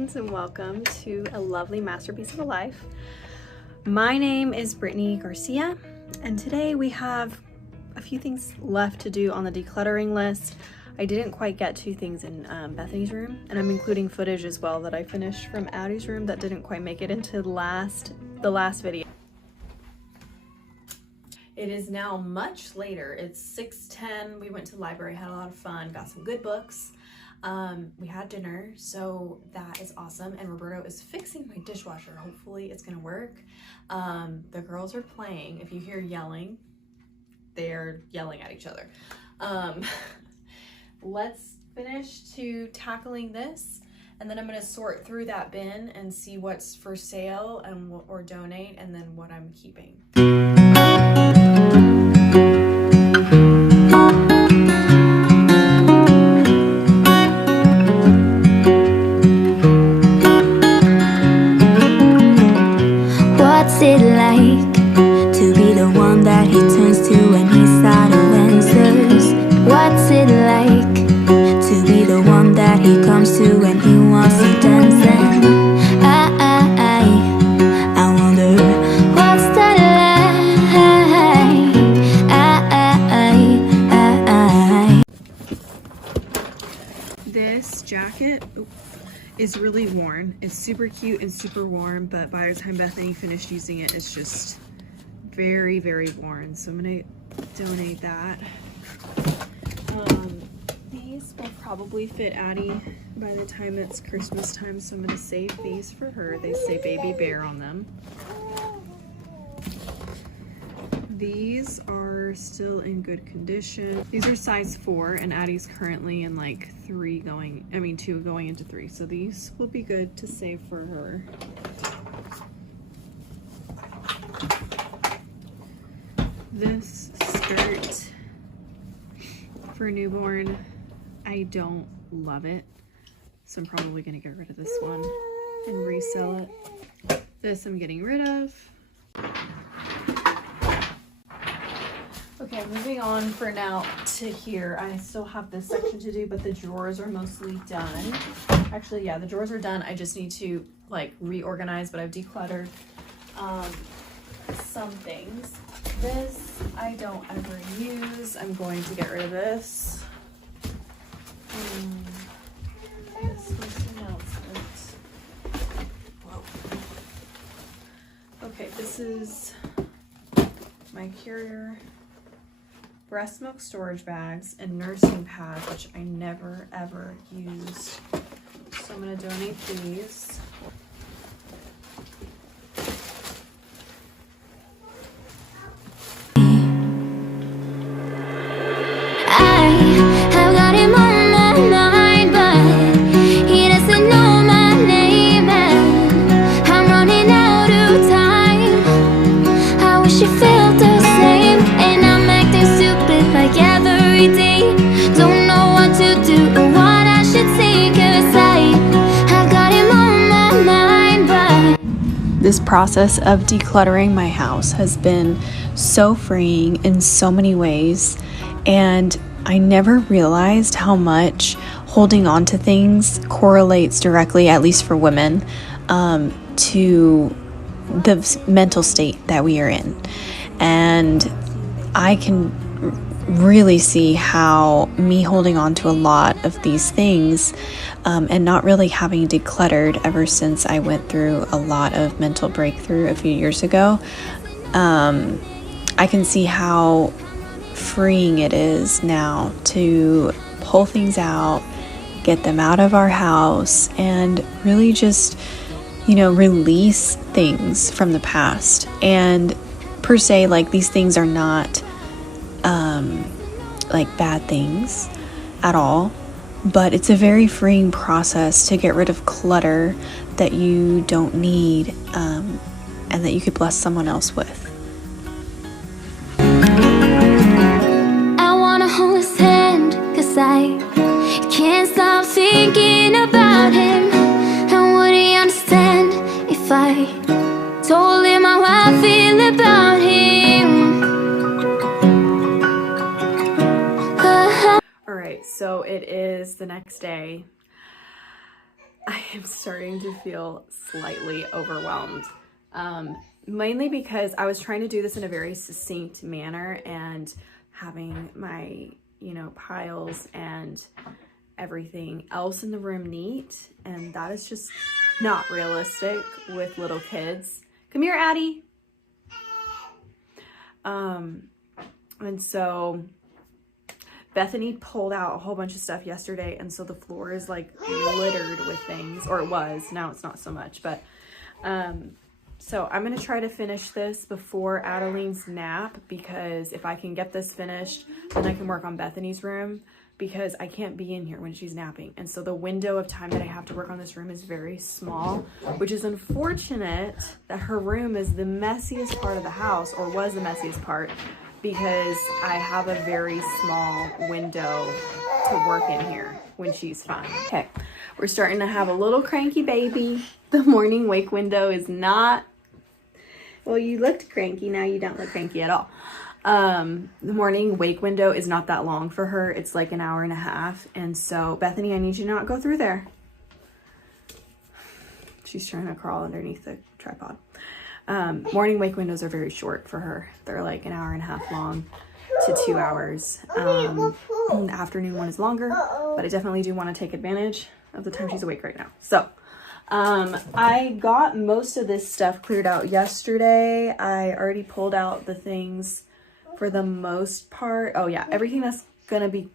friends, and welcome to a lovely masterpiece of a life. My name is Brittany Garcia, and today we have a few things left to do on the decluttering list. I didn't quite get to things in Bethany's room, and I'm including footage as well that I finished from Addie's room that didn't quite make it into the last video. It is now much later. It's 6:10. We went to the library, had a lot of fun, got some good books. We had dinner, so that is awesome. And Roberto is fixing my dishwasher. Hopefully it's gonna work. The girls are playing. If you hear yelling, they're yelling at each other. Let's finish to tackling this, and then I'm gonna sort through that bin and see what's for sale and or donate, and then what I'm keeping. What's it like to be the one that he turns to when he's out of answers? What's it like to be the one that he comes to when he wants to dance? And I wonder what's that like? This jacket is really worn. It's super cute and super warm, but by the time Bethany finished using it, it's just very, very worn. So I'm gonna donate that. These will probably fit Addie by the time it's Christmas time, so I'm gonna save these for her. They say Baby Bear on them. These are still in good condition. These are size 4, and Addie's currently in like 2 going into 3. So these will be good to save for her. This skirt for newborn, I don't love it. So I'm probably gonna get rid of this one and resell it. This I'm getting rid of. Okay, moving on for now to here. I still have this section to do, but the drawers are mostly done. Actually, yeah, the drawers are done. I just need to like reorganize, but I've decluttered some things. This I don't ever use. I'm going to get rid of this. This was the announcement. Whoa. Okay, this is my carrier. Breast milk storage bags and nursing pads, which I never ever use. So I'm gonna donate these. I've got him on my mind, but he doesn't know my name, and I'm running out of time. I wish he felt the same, and I'm acting stupid like every day. Don't know what to do or what I should say, 'cause I've got him on my mind, but This process of decluttering my house has been so freeing in so many ways, and I never realized how much holding on to things correlates directly, at least for women, to the mental state that we are in. And I can really see how me holding on to a lot of these things and not really having decluttered ever since I went through a lot of mental breakthrough a few years ago, I can see how freeing it is now to pull things out, get them out of our house, and really just, release things from the past. And per se, like, these things are not like bad things at all, but it's a very freeing process to get rid of clutter that you don't need, and that you could bless someone else with. I wanna hold his hand, 'cause I can't stop thinking about him. And would he understand if I told him how I feel about him? All right, so it is the next day. I am starting to feel slightly overwhelmed. Mainly because I was trying to do this in a very succinct manner and having my, you know, piles and everything else in the room neat, and that is just not realistic with little kids. Come here, Addie. And so Bethany pulled out a whole bunch of stuff yesterday, and so the floor is like littered with things, or it was. Now it's not so much, but so I'm gonna try to finish this before Adeline's nap, because if I can get this finished, then I can work on Bethany's room, because I can't be in here when she's napping. And so the window of time that I have to work on this room is very small, which is unfortunate that her room is the messiest part of the house, or was the messiest part, because I have a very small window to work in here when she's fine. Okay, we're starting to have a little cranky baby. The morning wake window is not, well, you looked cranky, now you don't look cranky at all. The morning wake window is not that long for her. It's like an hour and a half. And so, Bethany, I need you to not go through there. She's trying to crawl underneath the tripod. Morning wake windows are very short for her. They're like an hour and a half long to 2 hours. The afternoon one is longer, but I definitely do want to take advantage of the time she's awake right now. So, I got most of this stuff cleared out yesterday. I already pulled out the things for the most part. Oh yeah, everything that's gonna be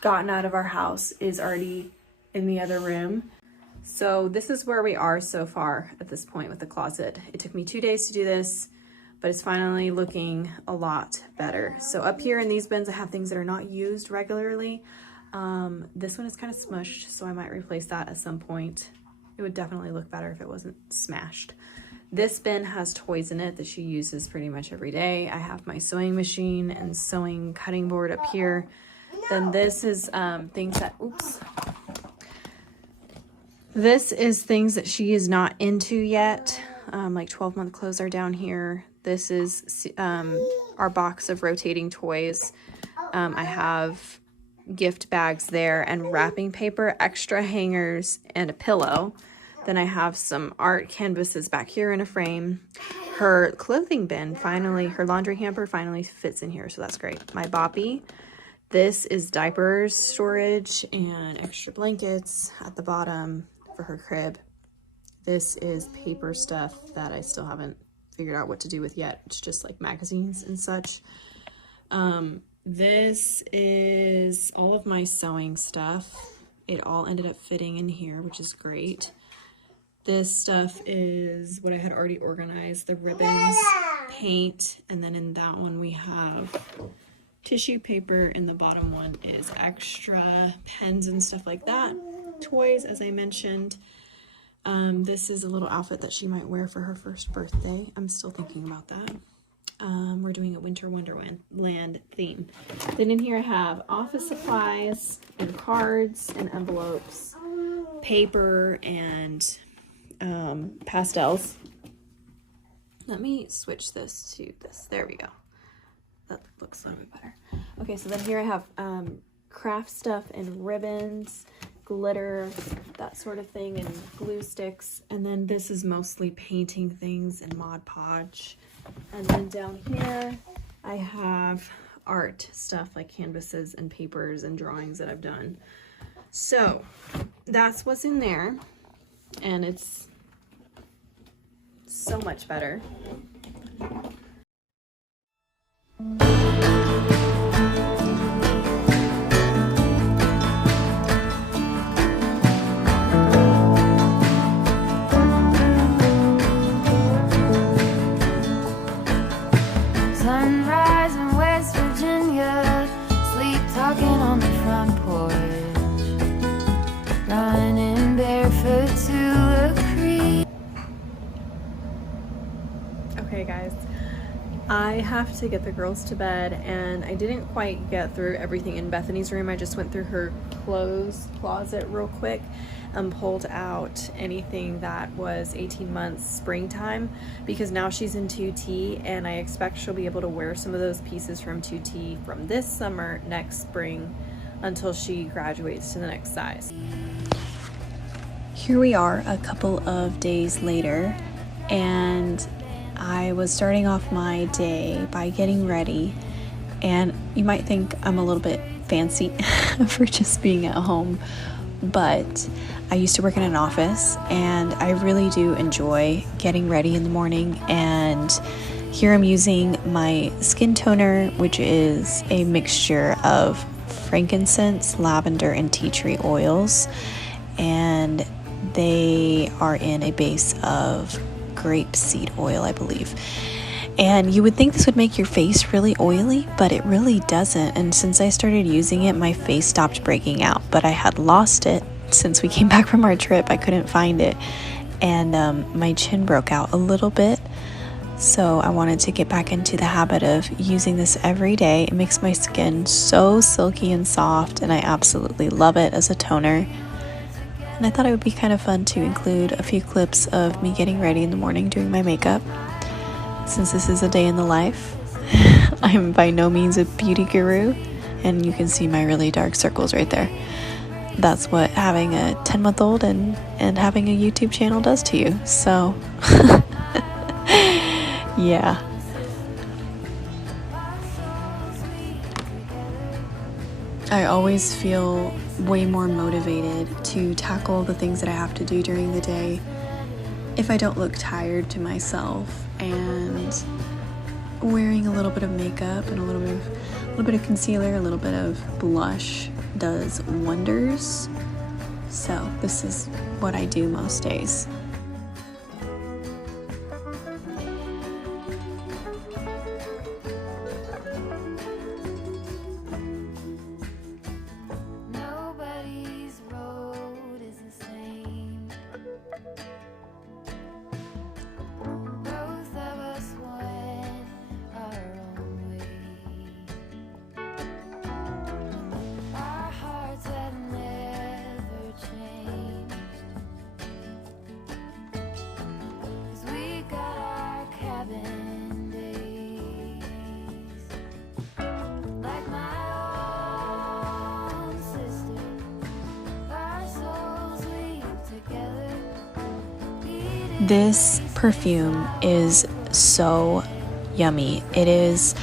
gotten out of our house is already in the other room. So this is where we are so far at this point with the closet. It took me 2 days to do this, but it's finally looking a lot better. So up here in these bins, I have things that are not used regularly. This one is kind of smushed, so I might replace that at some point. It would definitely look better if it wasn't smashed. This bin has toys in it that she uses pretty much every day. I have my sewing machine and sewing cutting board up here. Then this is things that, oops. This is things that she is not into yet. Like 12-month clothes are down here. This is our box of rotating toys. I have gift bags there and wrapping paper, extra hangers, and a pillow. Then I have some art canvases back here in a frame. Her clothing bin finally, her laundry hamper finally fits in here, so that's great. My boppy. This is diapers storage and extra blankets at the bottom for her crib. This is paper stuff that I still haven't figured out what to do with yet. It's just like magazines and such. This is all of my sewing stuff. It all ended up fitting in here, which is great. This stuff is what I had already organized, the ribbons, paint, and then in that one we have tissue paper. In the bottom one is extra pens and stuff like that. Toys, as I mentioned. This is a little outfit that she might wear for her first birthday. I'm still thinking about that. We're doing a Winter Wonderland theme. Then in here I have office supplies and cards and envelopes, paper, and pastels. Let me switch this to this. There we go. That looks a little bit better. Okay, so then here I have craft stuff and ribbons, glitter, that sort of thing, and glue sticks. And then this is mostly painting things and Mod Podge. And then down here I have art stuff like canvases and papers and drawings that I've done. So that's what's in there, and it's so much better. Sunrise in West Virginia, sleep talking on the front porch, running barefoot to a creek. Okay guys, I have to get the girls to bed, and I didn't quite get through everything in Bethany's room. I just went through her clothes closet real quick and pulled out anything that was 18 months springtime, because now she's in 2T and I expect she'll be able to wear some of those pieces from 2T from this summer, next spring, until she graduates to the next size. Here we are a couple of days later, and I was starting off my day by getting ready, and you might think I'm a little bit fancy for just being at home, but I used to work in an office, and I really do enjoy getting ready in the morning. And here I'm using my skin toner, which is a mixture of frankincense, lavender, and tea tree oils, and they are in a base of grapeseed oil, I believe. And you would think this would make your face really oily, but it really doesn't. And since I started using it, my face stopped breaking out, but I had lost it since we came back from our trip. I couldn't find it, and my chin broke out a little bit. So I wanted to get back into the habit of using this every day. It makes my skin so silky and soft, and I absolutely love it as a toner. And I thought it would be kind of fun to include a few clips of me getting ready in the morning doing my makeup. Since this is a day in the life, I'm by no means a beauty guru, and you can see my really dark circles right there. That's what having a 10-month-old and having a YouTube channel does to you. So, yeah. I always feel way more motivated to tackle the things that I have to do during the day if I don't look tired to myself, and wearing a little bit of makeup and a little bit of concealer, a little bit of blush does wonders. So this is what I do most days. This perfume is so yummy. It is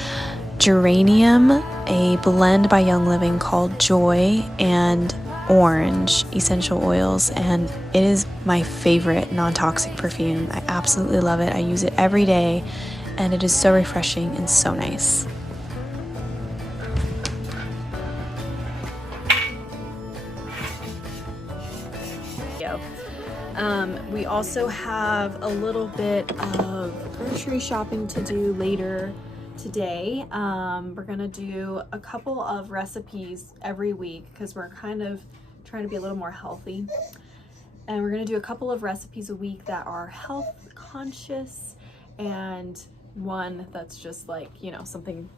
geranium, a blend by Young Living called Joy, and orange essential oils, and it is my favorite non-toxic perfume. I absolutely love it. I use it every day, and it is so refreshing and so nice. We also have a little bit of grocery shopping to do later today. We're gonna do a couple of recipes every week because we're kind of trying to be a little more healthy. And we're gonna do a couple of recipes a week that are health conscious, and one that's just like, you know, something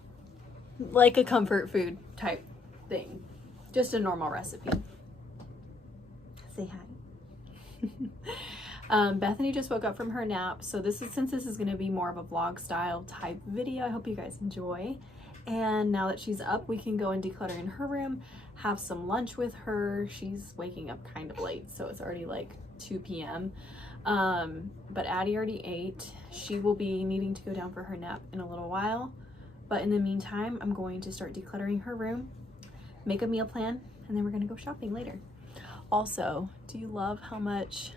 like a comfort food type thing. Just a normal recipe. Say hi. Bethany just woke up from her nap, so since this is going to be more of a vlog style type video, I hope you guys enjoy. And now that she's up, we can go and declutter in her room, have some lunch with her. She's waking up kind of late, so it's already like 2 p.m. But Addie already ate. She will be needing to go down for her nap in a little while, but in the meantime, I'm going to start decluttering her room, make a meal plan, and then we're going to go shopping later. Also, do you love how much,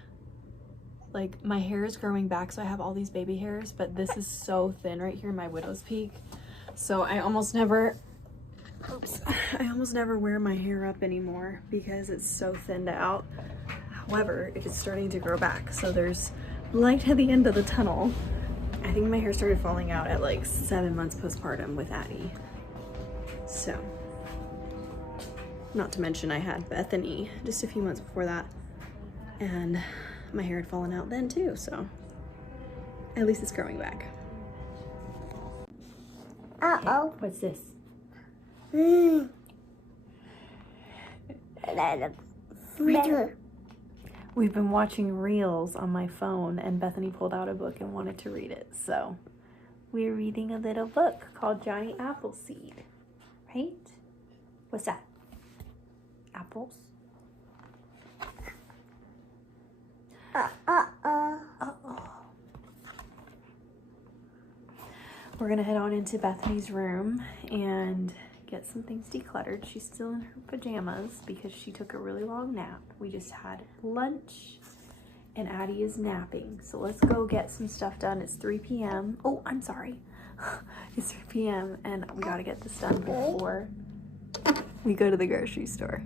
like, my hair is growing back? So I have all these baby hairs, but this is so thin right here in my widow's peak. So I almost never wear my hair up anymore because it's so thinned out. However, it is starting to grow back. So there's light at the end of the tunnel. I think my hair started falling out at like 7 months postpartum with Addie. So, not to mention I had Bethany just a few months before that, and my hair had fallen out then too, so at least it's growing back. Uh-oh. What's this? We've been watching reels on my phone, and Bethany pulled out a book and wanted to read it, so we're reading a little book called Johnny Appleseed, right? What's that? Apples? We're gonna head on into Bethany's room and get some things decluttered. She's still in her pajamas because she took a really long nap. We just had lunch and Addie is napping. So let's go get some stuff done. It's 3 p.m. Oh, I'm sorry. It's 3 p.m. and we gotta get this done before we go to the grocery store.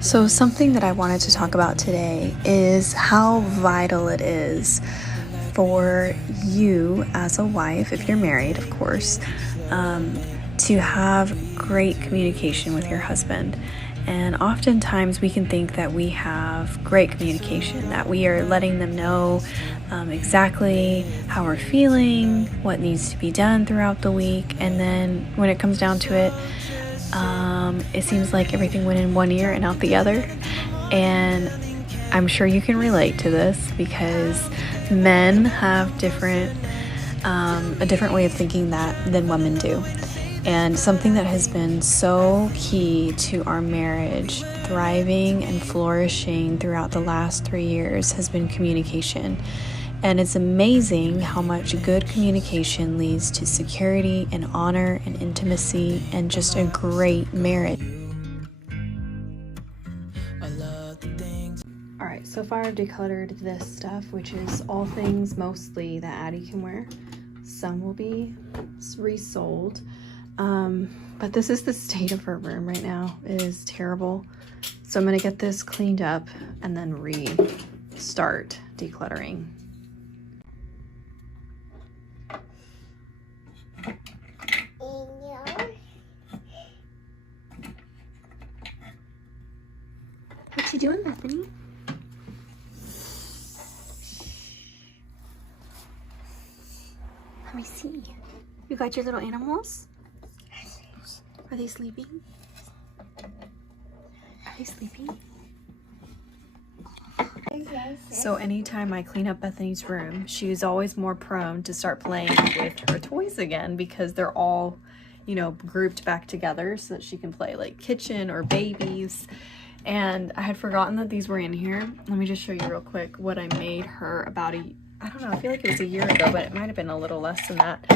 So something that I wanted to talk about today is how vital it is for you as a wife, if you're married, of course, to have great communication with your husband. And oftentimes we can think that we have great communication, that we are letting them know exactly how we're feeling, what needs to be done throughout the week. And then when it comes down to it, it seems like everything went in one ear and out the other. And I'm sure you can relate to this because men have a different way of thinking than women do. And something that has been so key to our marriage thriving and flourishing throughout the last 3 years has been communication. And it's amazing how much good communication leads to security and honor and intimacy and just a great marriage. Alright, so far I've decluttered this stuff, which is all things mostly that Addie can wear. Some will be resold. But this is the state of her room right now. It is terrible. So I'm going to get this cleaned up and then restart decluttering. What you doing, Bethany? Let me see. You got your little animals? Are they sleeping? Are they sleeping? So anytime I clean up Bethany's room, she's always more prone to start playing with her toys again because they're all, grouped back together so that she can play like kitchen or babies. And I had forgotten that these were in here. Let me just show you real quick what I made her about I don't know, I feel like it was a year ago, but it might have been a little less than that.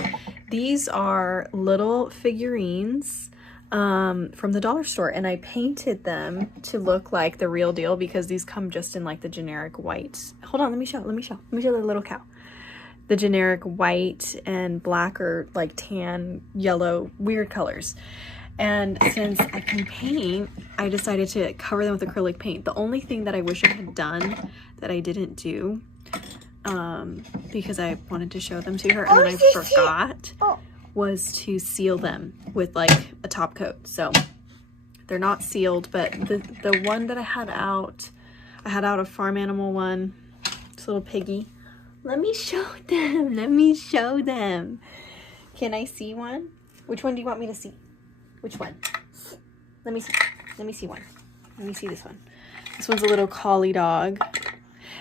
These are little figurines from the dollar store, and I painted them to look like the real deal because these come just in like the generic white. Hold on, let me show the little cow. The generic white and black or like tan, yellow, weird colors. And since I can paint, I decided to cover them with acrylic paint. The only thing that I wish I had done that I didn't do, because I wanted to show them to her and then I forgot, was to seal them with like a top coat. So they're not sealed, but the one that I had out a farm animal one, this little piggy. Let me show them. Can I see one? Which one do you want me to see? Which one? Let me see one. Let me see this one. This one's a little collie dog.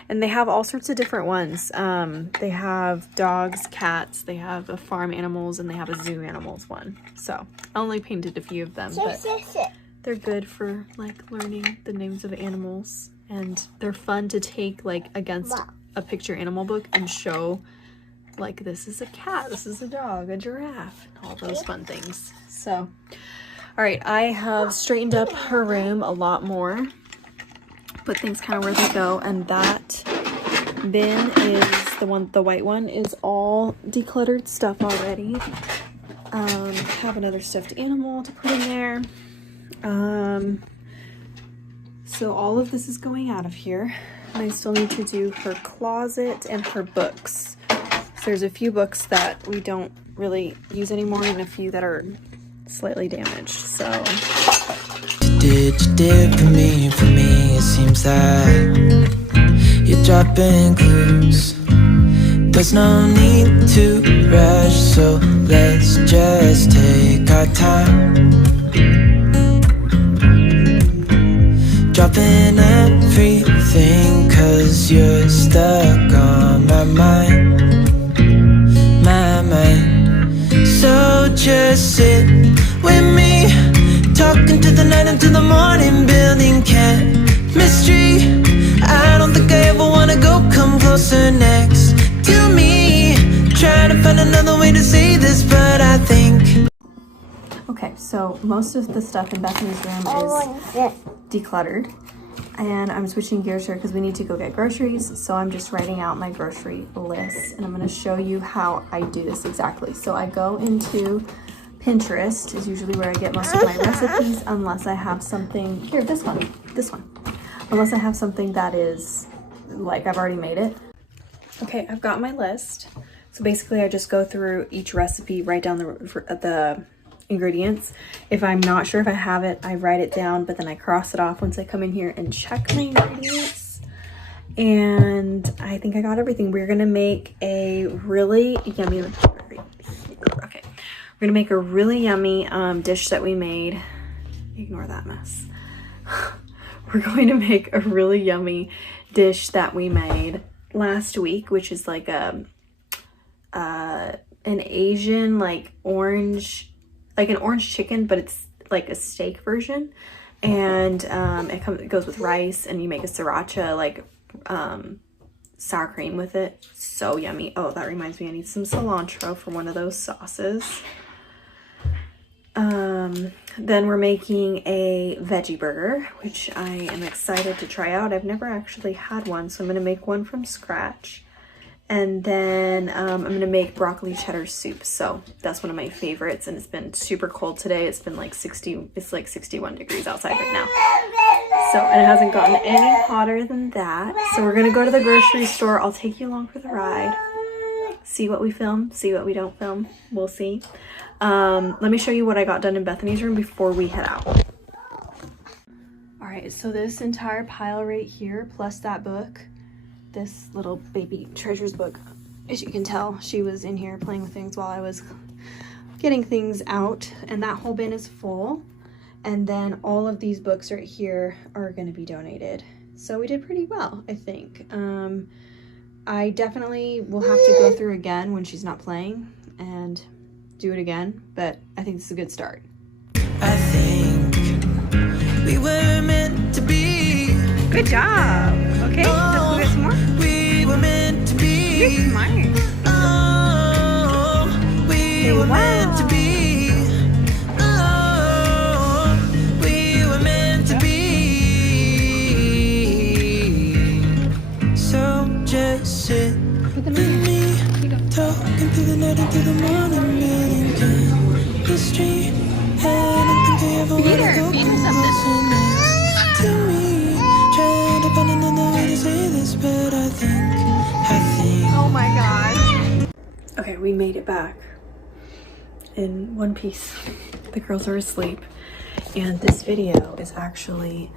And they have all sorts of different ones. They have dogs, cats, they have a farm animals, and they have a zoo animals one. So I only painted a few of them, but they're good for like learning the names of animals. And they're fun to take like against a picture animal book and show like this is a cat, this is a dog, a giraffe, and all those fun things. So, all right, I have straightened up her room a lot more. Put things kind of where they go, and that bin is the white one is all decluttered stuff already. Have another stuffed animal to put in there. So all of this is going out of here. And I still need to do her closet and her books. So there's a few books that we don't really use anymore and a few that are slightly damaged. So you did for me, it seems that you're dropping clues. There's no need to rush, so let's just take our time. Dropping everything, cause you're stuck on my mind. My mind. So just sit with me, talking to the night until the morning, building chemistry. I don't think I ever wanna go, come closer next to me. Trying to find another way to say this, but I think. Okay, so most of the stuff in Bethany's room is decluttered, and I'm switching gears here because we need to go get groceries. So I'm just writing out my grocery list, and I'm going to show you how I do this exactly. So I go into Pinterest, is usually where I get most of my recipes, unless I have something here. This one, unless I have something that is like I've already made it. Okay, I've got my list. So basically, I just go through each recipe, write down the ingredients. If I'm not sure if I have it, I write it down, but then I cross it off once I come in here and check my ingredients. And I think I got everything. We're gonna make a really yummy, okay, we're gonna make a really yummy dish that we made. Ignore that mess. We're going to make a really yummy dish that we made last week, which is like an Asian, like an orange chicken, but it's like a steak version, and it goes with rice, and you make a sriracha like sour cream with it. So yummy. Oh, that reminds me, I need some cilantro for one of those sauces. Then we're making a veggie burger, which I am excited to try out. I've never actually had one, so I'm gonna make one from scratch. And then I'm gonna make broccoli cheddar soup. So that's one of my favorites, and it's been super cold today. It's been like 61 degrees outside right now. So, and it hasn't gotten any hotter than that. So we're gonna go to the grocery store. I'll take you along for the ride. See what we film, see what we don't film. We'll see. Let me show you what I got done in Bethany's room before we head out. All right, so this entire pile right here, plus that book, this little baby treasures book, as you can tell, she was in here playing with things while I was getting things out, and that whole bin is full. And then all of these books right here are going to be donated. So we did pretty well, I think. I definitely will have to go through again when she's not playing and do it again, but I think this is a good start. I think we were meant to be. Good job. Okay, let's go get some more. We were meant to be. You're smart. Oh, we were meant to be. Oh, we were meant to be. So just sit with me, talking through the night into the morning, building chemistry. I don't think I ever wanna go closer next to me. Trying to find another way to say this, but I think. Oh my gosh. Okay, we made it back in one piece. The girls are asleep, and this video is actually,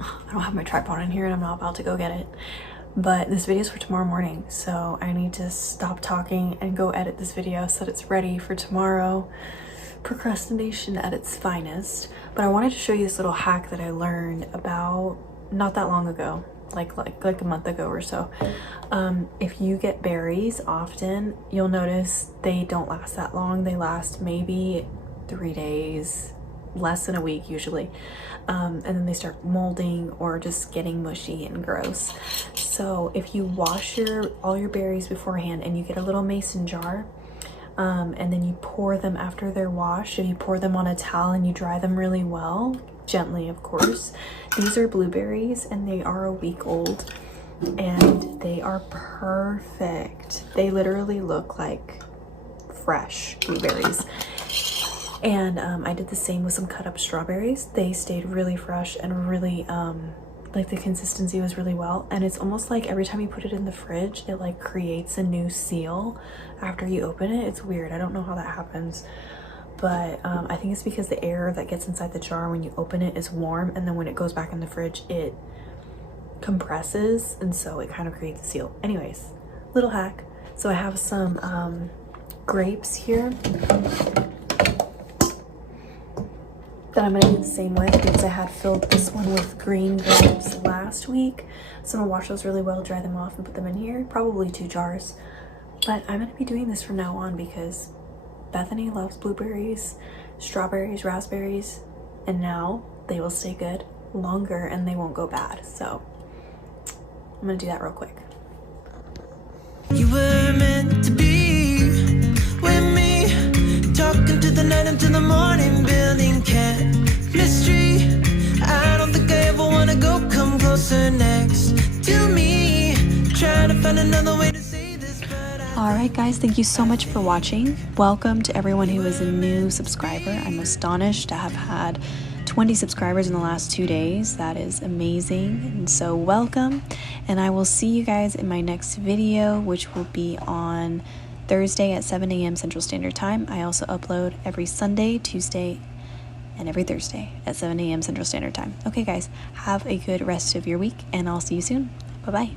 I don't have my tripod in here and I'm not about to go get it, but this video is for tomorrow morning, so I need to stop talking and go edit this video so that it's ready for tomorrow. Procrastination at its finest. But I wanted to show you this little hack that I learned about not that long ago, like a month ago or so. If you get berries often, you'll notice they don't last that long. They last maybe 3 days, less than a week usually, and then they start molding or just getting mushy and gross. So if you wash all your berries beforehand and you get a little mason jar, and then you pour them after they're washed, and you pour them on a towel and you dry them really well, gently of course. These are blueberries and they are a week old, and they are perfect. They literally look like fresh blueberries. And I did the same with some cut up strawberries. They stayed really fresh and really like the consistency was really well, and it's almost like every time you put it in the fridge it like creates a new seal after you open it. It's weird, I don't know how that happens, but I think it's because the air that gets inside the jar when you open it is warm, and then when it goes back in the fridge it compresses, and so it kind of creates a seal. Anyways, little hack. So I have some grapes here that I'm gonna do the same with because I had filled this one with green grapes last week. So I'm gonna wash those really well, dry them off, and put them in here. Probably 2 jars. But I'm gonna be doing this from now on because Bethany loves blueberries, strawberries, raspberries, and now they will stay good longer and they won't go bad. So I'm gonna do that real quick. You were meant to be with me, talking to the night until the morning, building chemistry. I don't think I ever wanna go, come closer next to me, trying to find another way to say this, but Alright guys, thank you so much for watching. Welcome to everyone who is a new subscriber. I'm astonished to have had 20 subscribers in the last 2 days. That is amazing, and so welcome, and I will see you guys in my next video, which will be on Thursday at 7 a.m. Central Standard Time. I also upload every Sunday, Tuesday, and every Thursday at 7 a.m. Central Standard Time. Okay guys, have a good rest of your week, and I'll see you soon. Bye bye.